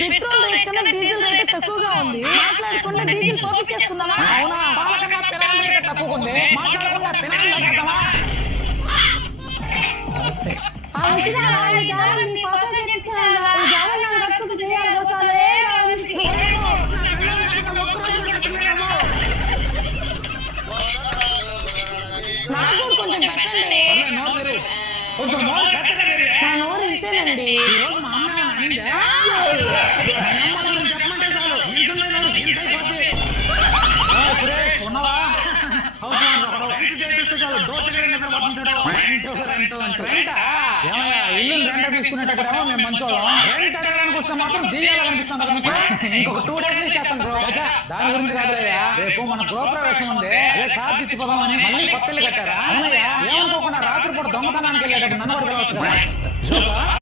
Petrol rate కన్నా diesel rate తక్కువగా ఉంది. మాట్లాడకుండా డీజిల్ పోపించేసుకుందామా? అవునా? పాలకన్నా పెనాల్ రేట్ తక్కువ ఉంది, మాట్లాడకుండా పెనాల్ లాగేద్దామా? నాకు కొంచెం పెట్టండి. కొంచెం నోరు పెట్టగా తెరివే. నా నోరు ఇంతేనండి. ఈ రోజు మా అమ్మ ఏమన్నా అనిందా? మా అమ్మ గురించి చెప్పమంటే చాలు ఇంటున్నాయి నోరు ఇంతైపోద్ది. సురేష్ ఉన్నావా? హౌస్ ఓనర్ ఒకడు. ఇంటి చేతిస్తే చాలు దోచగా నిద్రపోతుంటాడు. రెంటా? ఏమయ్యా ఇల్లు రెంట తీసుకునేటప్పుడేమో మేము మంచోళ్ళం, రెంట్ అడగడానికి వస్తే మాత్రం దియ్యాల కనిపిస్తాం కదా మీకు. ఇంకొక 2 days ఇచ్చేస్తాను బ్రో. దాని గురించి కాదయ్యా, రేపు మన గృహప్రవేశం ఉంది, అదే కార్డు ఇచ్చిపోదామని మళ్ళీ కొత్త ఇల్లు కట్టారా? అవునయ్యా, ఏమనుకోకుండా రాత్రిపూట దొంగతనానికి వెళ్ళేటప్పుడు నన్ను కూడా పిలవచ్చు కదా.